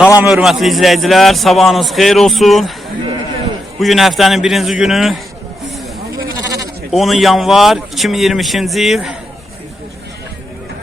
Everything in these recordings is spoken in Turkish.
Salam hörmətli izləyicilər, sabahınız xeyir olsun. Bugün həftənin birinci günü 10 yanvar 2022-ci il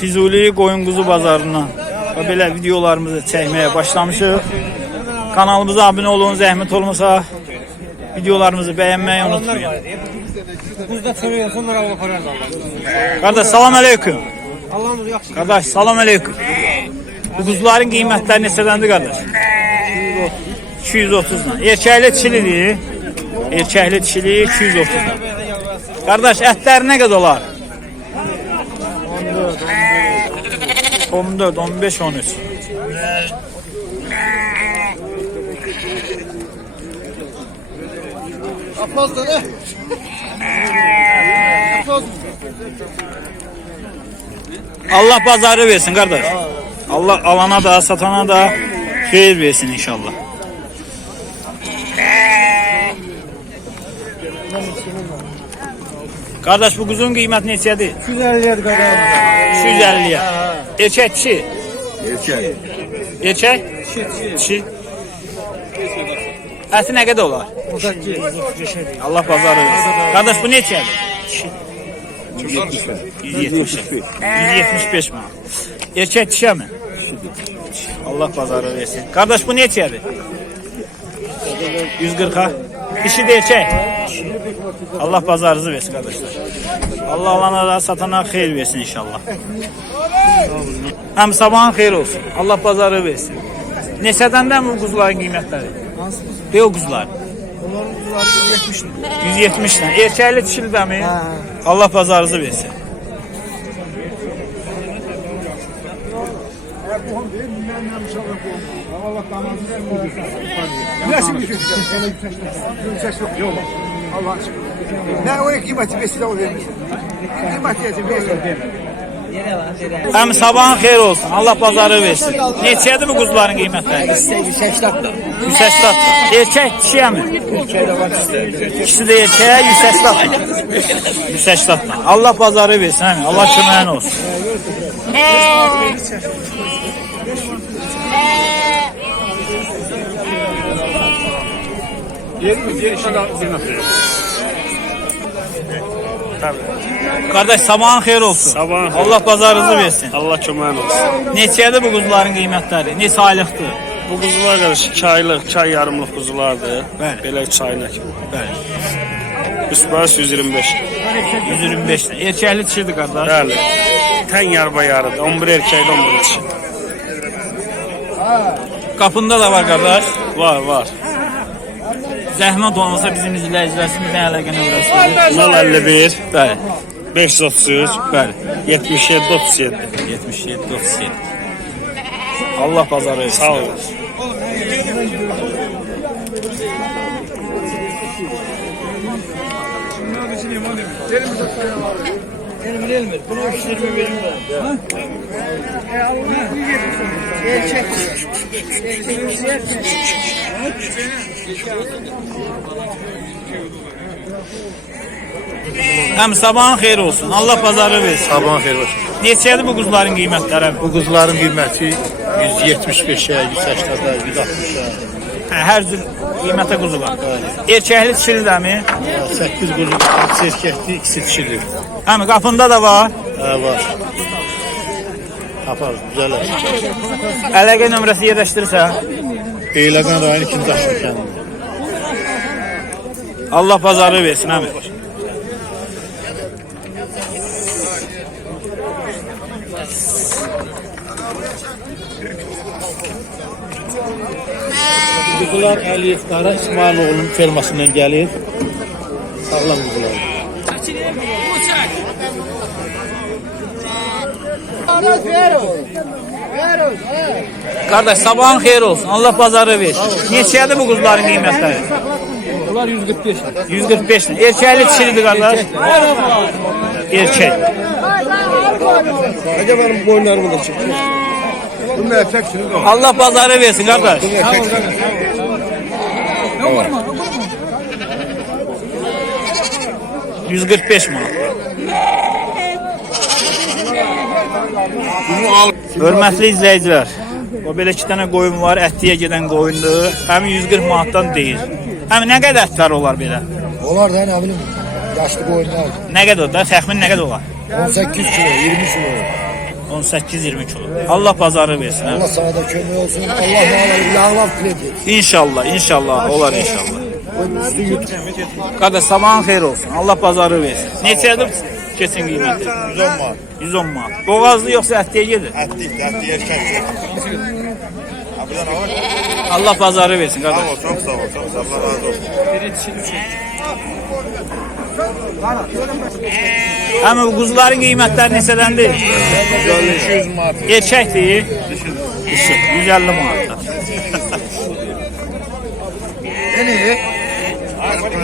Füzuli qoyun quzu bazarından və belə videolarımızı çəkməyə başlamışıq. Kanalımıza abunə olun, zəhmət olmasa videolarımızı bəyənməyi unutmayın. Buzda sonra Allah para Allah. Qardaş salam aleyküm. Allah'ımız yaxşı. Qardaş salam aleyküm. Bu quzuların qiymətləri neçədəndir qardaş? 230 dan. Erkəkli dişilidir. Erkəkli dişili 230 dan. Qardaş ətləri nə qədər olar? 14, 15, 13. Apaz da ne? Apaz. Allah bazarı versin qardaş. Allah alana da, satana da xeyir versin inşallah. Qardaş bu quzun qiyməti neçədir? 250 lira kadar. 250-yə. Erkək kişi. Erkek. Erkək? Kişi. Əti nə qədər olar? Buradaki. Allah bazarı versin. Qardaş bu neçədir? 175. 175. 175 manat. Erkək dişə mi? Allah bazarı versin. Qardaş bu neçədir? 140-a. Dişi də erkək. Allah bazarınızı versin qardaşlar. Allah alana da satana xeyir versin inşallah. Həm sabahın xeyir olsun. Allah bazarı versin. Neçədəndən bu quzuların qiymətləri? Deyə o quzular. Onların kuzuları 170 lira. 170 dən. Erkəkli dişili də mi? Allah bazarınızı versin. Yüksek? Yüksek yok. Yok. Allah aşkına. Ne o kıymeti vesile o vermesin. Kıymeti versin. Həm sabahın xeyir olsun. Allah bazarı versin. Neçədir bu quzuların qiymətləri? 180 180 Erkək dişiyə mi? İkisi də erkək 180 180 Allah bazarı versin. Allah köməyin olsun. Qardaş sabahın xeyir olsun. Sabahın xeyir. Allah bazarınızı versin. Allah köməyin olsun. Neçədir bu quzuların qiymətləri? Neçə aylıqdır? Bu quzular qardaş 2 aylıq, 2 ay yarımlıq quzulardır. Bəli. Belə çaynak. Bəli. Üstbəs 125. 125 dən. Erkəkli dişidir qardaş. Bəli. Tən yarba yarıdır. 11 erkəkli 11 dişi. Qapında da var qardaş. Var, var. Zəhmət olmasa bizim izləyicilər üçün bir dənə əlaqə nömrəsi. 051 Bəli. 533 Bəli. 77 37. 77 37. Allah bazarı versin. Sağ olun. Həm sabahın xeyir olsun. Allah bazarı versin. Sabahın xeyir olsun. Neçədir bu quzuların qiymətləri? Bu quzuların qiyməti 175'e, 180'e, 160'a. Hə, hər cür qiymətə quzular. Erkəkli dişili də mi? 8 quzu, ikisi erkekli, ikisi dişili. Həm qapında da var. Ha, var. Tapar, güzel. Əlaqə nömrəsi yerləşdirirsə. Eyləqan rayonu ikinci kəndində. Allah bazarı versin əmi. Quzular Əliyev Qara İsmailoğlu'nun fermasından gəlir. Sağlam quzular. Qardaş sabahın xeyir olsun. Allah bazarı versin. Neçədir bu quzuların qiymətləri? Bunlar 145 lira. 145 lira. Erkəkli dişilidir qardaş. Erkək. Acaba benim boynlarımı da çekiyor. Bunun erkek şimdi de. Allah bazarı versin qardaş. Erkek şimdi. 145 manat. Hörmətli izləyicilər, O belə iki dənə qoyun var, ətliyə gedən qoyundur. Həm 140 manatdan deyil. Həm nə qədər ətlər olar belə? Onlar da ne bileyim yaşlı koyunlar. Nə qədər da təxmin nə qədər olar? 18 kilo, 20 kilo. 18-20 kilo. Allah bazarı versin. Allah sana da kömür olsun. Allah yağlar, yağlar filedi. İnşallah, inşallah olar inşallah. Qardaş sabahın xeyir olsun. Allah bazarı versin. Neçədir keçin qiyməti? 110 manat. 110 manat. Boğazlı yoxsa ətliyə gedir? Ətli, ətli erkək. Abidan alır. Allah bazarı versin Sağ qardaş. ol, çok sağ ol, çok sağ ol. Allah razı olsun. Həmin bu quzuların qiymətləri neçədəndir? 200 manat. Erkəkdir. Dişi 150 manat.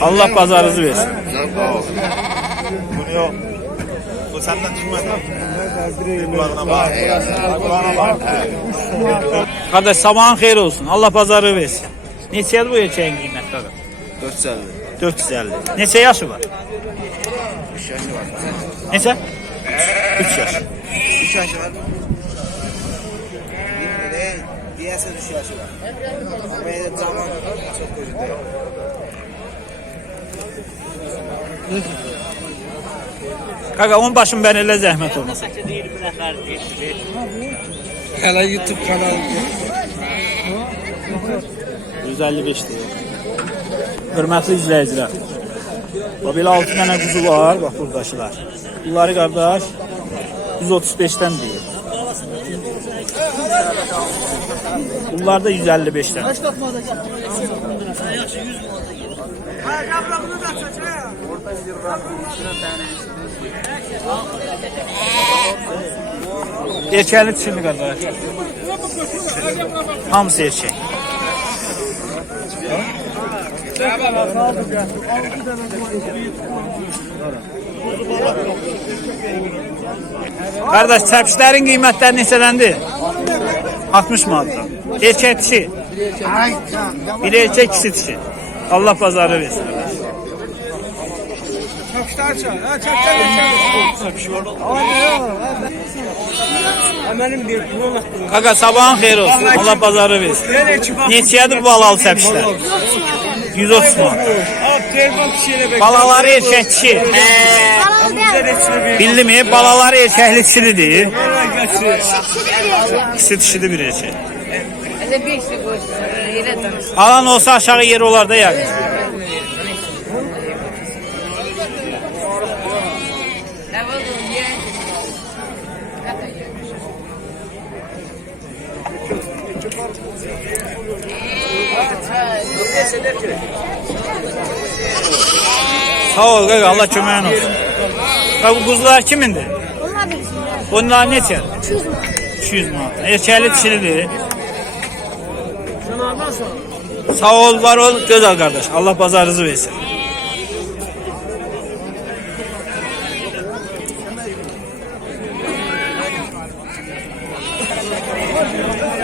Allah bazarınızı versin. Sağ ol. Bunu yok. Bu senden. Qardaş sabahın xeyir olsun. Allah bazarı versin. Neçədir bu erkəyin qiyməti qardaş? 450. 450. Neçə yaşı var? 3 yaşı var. Neçə? 3 yaş. 3 yaşı var. Diyese düş yaşı var. Ama yine zaman çok kötü Qaqa onun başın ben elə zəhmət olmasın. Hala YouTube kanalı. 155 lira. Hörmətli izləyicilər. Bax belə 6 dənə quzu var, bax buradakılar. Bunları qardaş 135-dən deyir. Bunlar da 155-dən. Erkəkli dişili qardaş. Hamısı erkək. Qardaş, çəpişlərin qiymətləri neçələndir? 60 manatdan. Erkək dişi. Bir erkək ikisi dişi. Allah bazarı versin. Hemenin bir bunu Qaqa sabahın xeyir olsun. Allah bazarı versin. Neçədir bu balalı çəpişlər? 130 manat. telefon kişiyle bekliyor. Balaları erkək dişi. Bildimi? Balaları erkəkli dişilidir. İkisi dişidir bir erkək. Bir şey. Alan olsa aşağı yer olar da yəqin. Sağ ol qaqa, Allah köməyin olsun. Qaqa bu quzular kimindir? Onlar da bizimler. Bunlar neçə? 200 manat. 200 manat. Erkəkli dişilidir. Sağ ol, var ol, gözəl qardaş. Allah bazarınızı versin.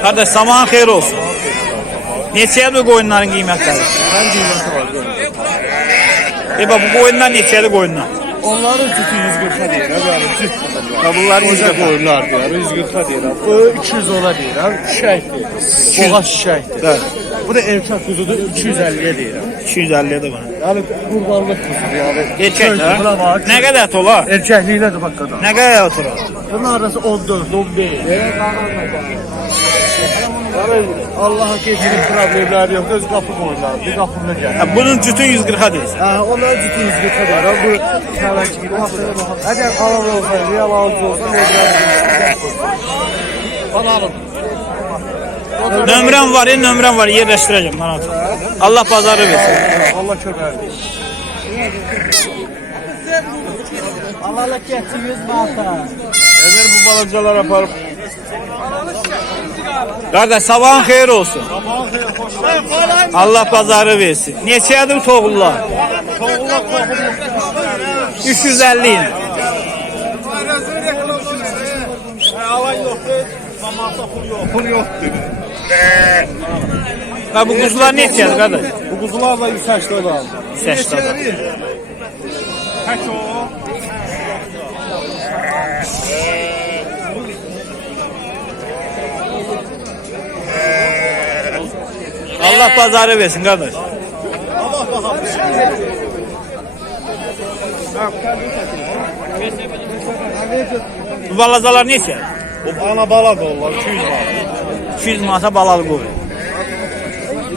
Qardaş, saman xeyir olsun. Neçədir bu qoyunların qiymətləri? Ben qiymeti var. E bax, bu qoyunlar neçədir qoyunlar? Onların sütü 140 değil. Hadi süt. Ha, bunlar Koca 140. koyunlar diyor. 140 değil. Bu 200 ola değil. Şişektir. Boğa şişektir. Bu da erkek kuzudur. 250'ye değil. 250 də bana. Yani kurbanlık kuzudur Buna də. bak. Nə qədər ət olar? Erkekliğine de bak kadar. Nə qədər olar? Bunun arası 14, 15. Allah'a getirin problemler yok. Öz kapı koyunlar. Bir kapımda gel. Ha, bunun cütün 140 deyirsən. Ha, onların yüzgü kadar. Ha, Bu sanatçı gibi. Hadi halal olsa, real alıcı olsa. Bana alın. Nömrəm var, nömrəm var, yerləşdirəcəm olma. Allah bazarı versin. Allah kömer. Alalık geçti 100 manata. Hemen bu balacalar yaparım. Qardaş, sabahın xeyir olsun. Allah bazarı versin. Neçədir bu toğullar? 350. Pul yok dedi. Ha, bu quzular neçədir qardaş? Bu kuzularla 180 lira aldı. 80 lira. Allah bazarı versin kardeş. Bu balacalar neçə? Bu ana bala onlar 200 manat. 200 manata balalı qoyun.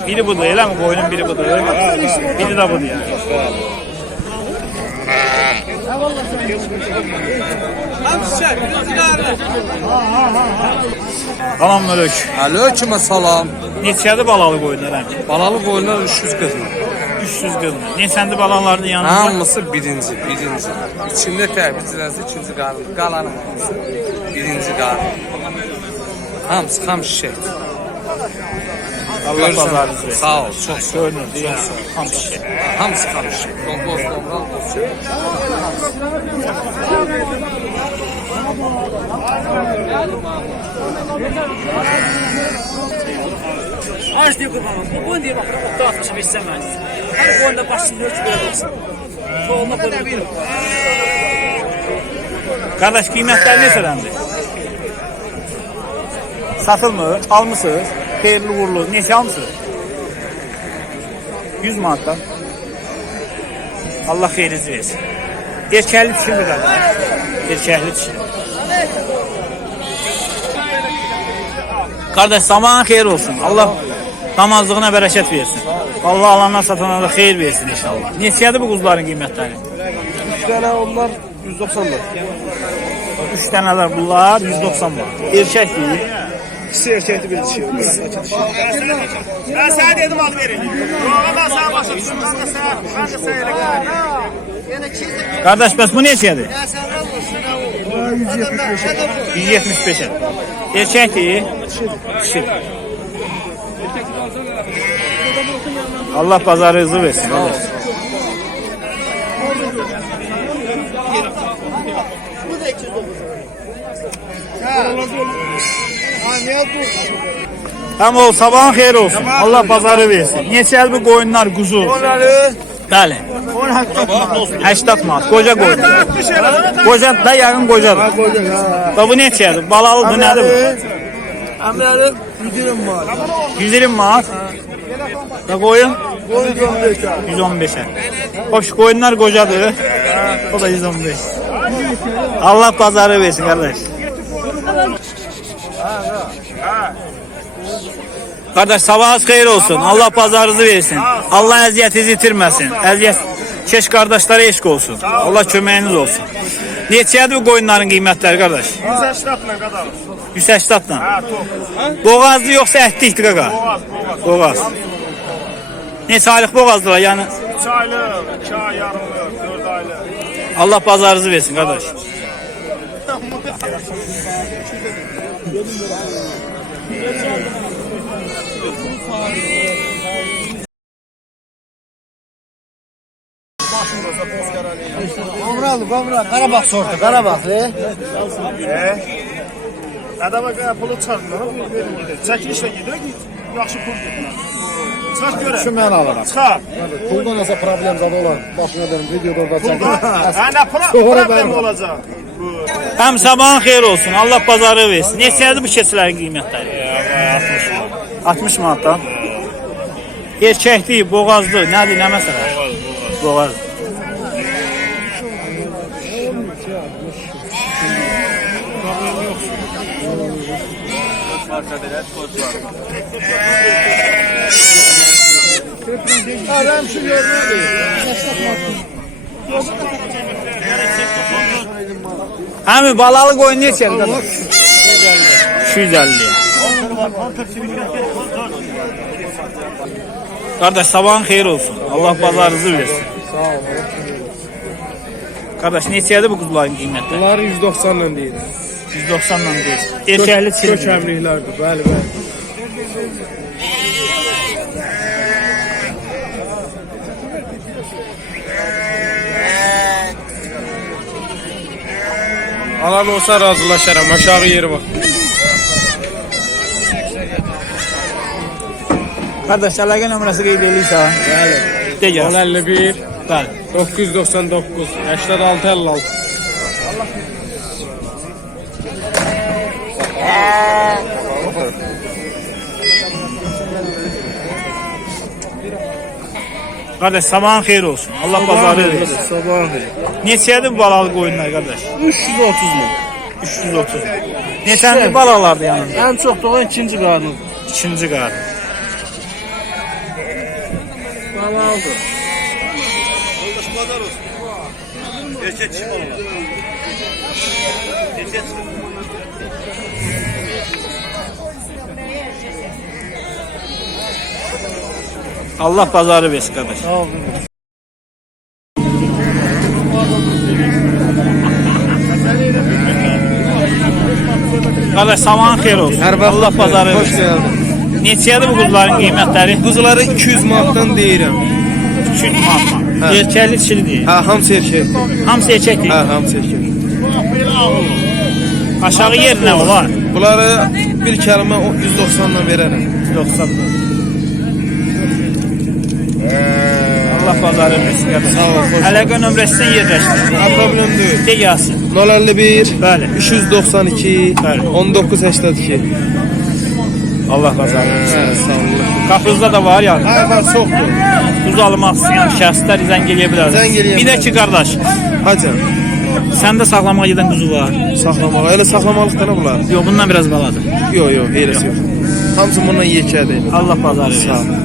Biri budur, elə mi? Qoyunun biri budur. Biri də budur yəni. Salam mülük. Aleyküm salam. Neçədir balalı qoyunlar həm? Balalı qoyunlar 300 qızma. 300 qızmı. Neçəndi balalardı yanında? Hamısı birinci, birinci. İçində təbizləsi ikinci qarın. Qalanın hamısı birinci qarın. Hamısı ham şişək. Allah bazarınızı versin. Sağ ol, çox sağ ol. Görünür, yəni. Hamısı şey. Hamısı ham şişək. Domboz, domboz. Aç diye kurbanım. Bu boyun diye bakın. O da atmışım istemez. Her boyunda başını ölçü vereceksin. Çoğunla koyabilirim. Qardaş, qiymətlər neçədəndir? Satılmır, almısınız. Xeyirli uğurlu. Neçə almısınız? 100 manatdan. Allah xeyrinizi versin. Erkəkli dişidir qardaş. Erkəkli dişi. Qardaş, zamanın xeyir olsun. Allah namazlığına bərəkət versin. Allah alanlar satana da xeyir versin inşallah. Neçədir bu quzuların qiymətləri? 3 tane onlar 190 manat. 3 dənələr bunlar 190 manat. Erkək deyil. İkisi erkekti bir dişi. Ben sana dedim adı verin. Yola ben sana başa düştüm. Ben de sana, ben de sana öyle geldim. Qardaş, bəs bu neçədir? 175-ə. Erkəkdir. Dişi. Allah bazarınızı versin. qardaş. Tam ol, sabahın xeyir olsun. Allah bazarı versin. Neçəl bu qoyunlar, quzu? Bəli. 80 manat. Qoca qoyun. Qoca da yəqin qocadır. Da bu neçədir? Nədir bu? Əmrləri 120 var. 120 manat. Da qoyun Qoyun 15 115'e. Hoş qoyunlar qocadır. O da 115. Allah pazarı versin kardeş. Kardeş sabahınız xeyir olsun. Allah pazarınızı versin. Allah əziyyətinizi itirməsin. Əziyyət keş qardaşlara eşq olsun. Allah köməyiniz olsun. Neçədir bu qoyunların qiymətləri qardaş? 180 ne kadar? 180 -la. Ha top. Boğazlı yoxsa ətlikdir qaqa? Boğaz, boğaz. Boğaz. Neçə aylıq boğazdılar yəni? 3 aylık, 2 ay yarımlık, 4 aylık. Allah pazarınızı versin kardeş. Qomralı, qomralı. Qarabağ sortu, Qarabağlı. Adama kadar pulu çıxartma, verin gider. Çəkilişlə gedir, yaxşı pul gedir. Çıx görək. Şu mən alıram. Çıxar. Pulda nəsə problem zad olar. Başına dönüm, videoda orada çəkin. Ha, nə problem olacaq? Həm sabahın xeyir olsun. Allah pazarı versin. Neçədir bu keçilərin qiymətləri? 60 manat. 60 manatdan. Erkəkdir, boğazlı, nədir, nə məsələ? Boğaz. Adam şu görmüyor. Həmi balalı qoyun neçədir? qardaş? 250. Qardaş sabahın xeyir olsun. Allah bazarınızı versin. Sağ ol. Qardaş neçədir bu quzuların qiymətləri? Bunlar 190 ilə deyir. 190 dan deyil. Erkəkli çirkin. Kökəmliklərdir, bəli, bəli. Alan olsa razılaşaram, aşağı yeri var. Qardaş əlaqə nömrəsi qeyd edirsən. Bəli. De gəl. 51 Bəli. 999 86 56 Qardaş sabahın xeyir olsun. Allah bazarı versin. Sabahın xeyir. Neçədir bu balalı qoyunlar qardaş? 330 mu? 330. Neçənli balalardı yanında? En çok da olan ikinci karnı. İkinci qarı. Bana aldı. Allah bazarı versin qardaş. Sağ olun. Qardaş sabahın xeyir olsun. Allah bazarı Hoş versin. geldin. Neçədir bu quzuların qiymətləri? Kuzuları 200 manattan değilim. 300 manatdan. Erkəkli dişili deyil. Ha hamsi erkek. Hamısı erkəkdir. Ha hamsi erkek. Aşağı yer nə olar? Bunları bir kelime o 190'dan verelim. 90. Allah bazarı versin. Sağ ol. Əlaqə nömrəsindən yerləşdir. Ha problem değil. De gəlsin. 051 Bəli. 392 Bəli. 1982. Allah bazarı versin. Sağ olun. Qapınızda da var ya. Hayvan çoktu. Buz almaq istəyən şəxslər zəng eləyə bilər. Zəng eləyə Bir də ki qardaş, Hacı səndə saxlamağa gedən quzu var. saklamalı. Öyle saklamalıkta ne bunlar? Yox, bundan biraz baladır. Yok yok hilesi yok. Hamısı bundan yekədir. Allah bazarı versin.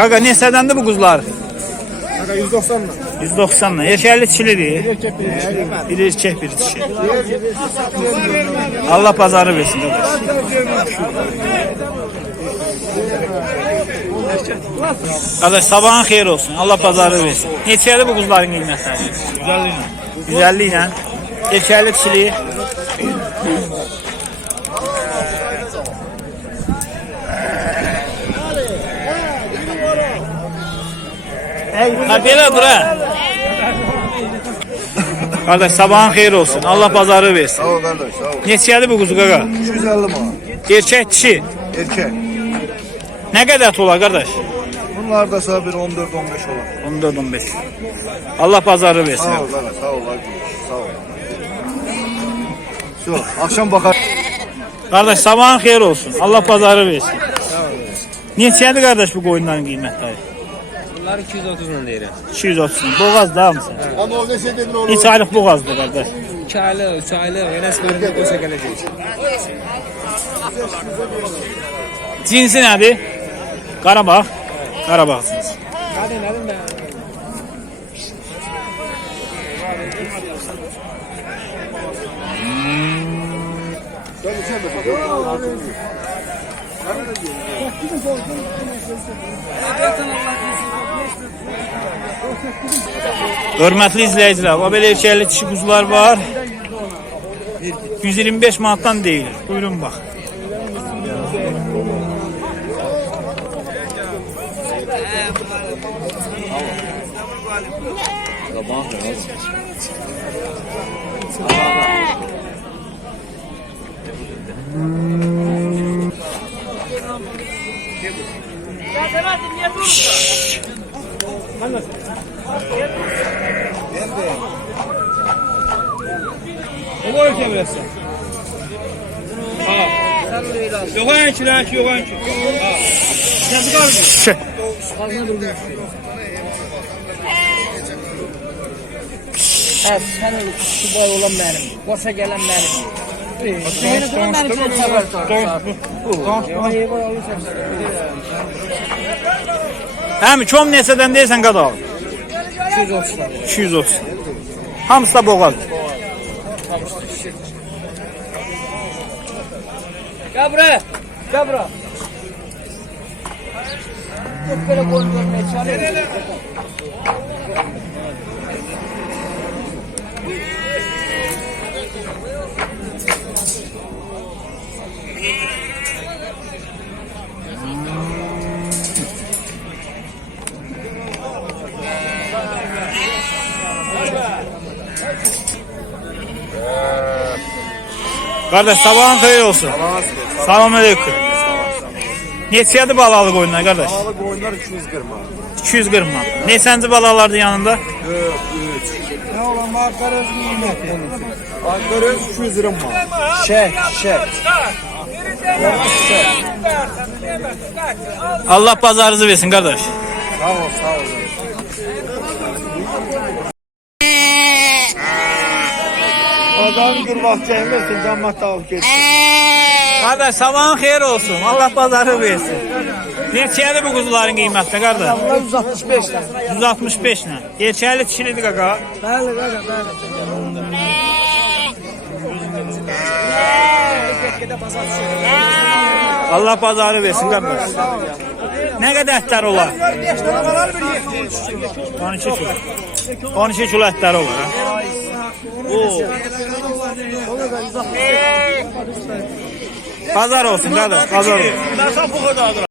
Ol. Qaqa neçədəndir bu quzular? 190 mı? 190 dan. Erkəkli çilidir. Biri erkək, biri dişi. Allah bazarı versin. Qardaş sabahın xeyir olsun. Allah bazarı versin. Neçədir bu quzuların qiymətləri? 150 ilə. 150 ilə. Erkəkli dişili. Dur ha. Qardaş sabahın xeyir olsun. Allah bazarı versin. Sağ ol kardeş sağ ol. Neçədir bu quzu qaqa? 250 manat. Erkək dişi. Erkek. Nə qədər ət olar qardaş? Bunlar da sana bir 14-15 olan. 14-15. Allah bazarı versin. Sağ ol kardeş sağ ol. hadi. Sağ ol. Şu akşam bakar. Qardaş sabahın xeyir olsun. Allah bazarı versin. Neçədir qardaş bu qoyunların qiymətləri? Bunlar 230 ilə deyirəm. 230. Boğaz da hamısı. Ama o ne şey dedin oğlum? Neçə aylıq boğazdır qardaş? 2 aylıq, 3 aylıq, yenə skorunda qoysa gələcək. Cinsi nədir? Qarabağ. Qarabağ cinsi. Hörmətli izləyicilər, belə erkəkli dişi quzular var. 125 manatdan deyilir. Buyurun bax. Şş. Hə, sən şu boy olan mənim. Boşa gələn mənim. Seni durum mənim üçün xəbər Həmi kom neçədən deyirsən qadal? 230 lira. 230. Hamısı da boğazdır. Gəl bura. Gəl bura. Yox belə qoyun görməyə çalışır. Qardaş sabahın xeyir olsun. Salam aleyküm. Neçədir balalı qoyunlar qardaş? Pahalı boyunlar 240 manat. 240 manat. Neçənci balalardı yanında? 4, 3. Ne olan markar öz kıymeti. Markar öz 220 manat. Şek, şek. Allah bazarınızı versin qardaş. Sağ ol, sağ ol. Pazarın qurbağı çəkməsin, cəmmət alıb geç. Qardaş sabahın xeyir olsun. Allah bazarı versin. Neçəli bu quzuların qiyməti qardaş? 165 lira. 165 ilə. Erkəkli dişilidir qaqa. Bəli, bəli, bəli. Allah bazarı versin qardaş. Nə qədər ətlər olar? 12 kilo. 12 kilo ətlər olar. Oo. Bazar olsun qardaş, bazar olsun.